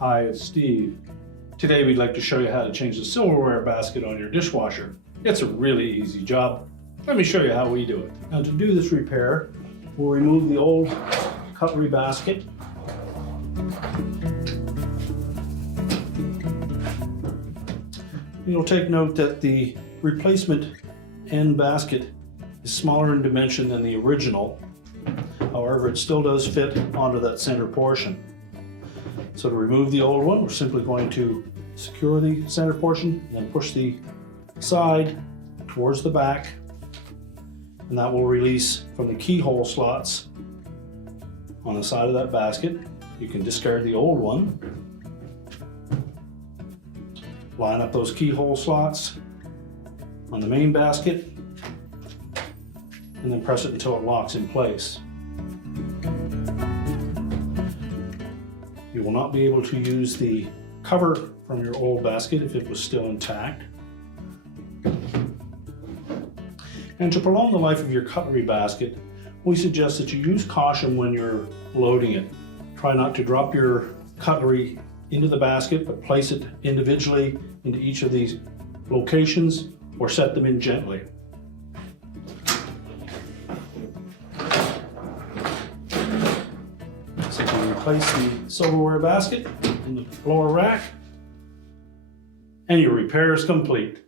Hi, it's Steve. Today we'd like to show you how to change the silverware basket on your dishwasher. It's a really easy job. Let me show you how we do it. Now to do this repair, we'll remove the old cutlery basket. You'll take note that the replacement end basket is smaller in dimension than the original. However, it still does fit onto that center portion. So to remove the old one, we're simply going to secure the center portion and then push the side towards the back, and that will release from the keyhole slots on the side of that basket. You can discard the old one. Line up those keyhole slots on the main basket and then press it until it locks in place. You will not be able to use the cover from your old basket if it was still intact. And to prolong the life of your cutlery basket, we suggest that you use caution when you're loading it. Try not to drop your cutlery into the basket, but place it individually into each of these locations or set them in gently. Simply replace the silverware basket in the lower rack, and your repair is complete.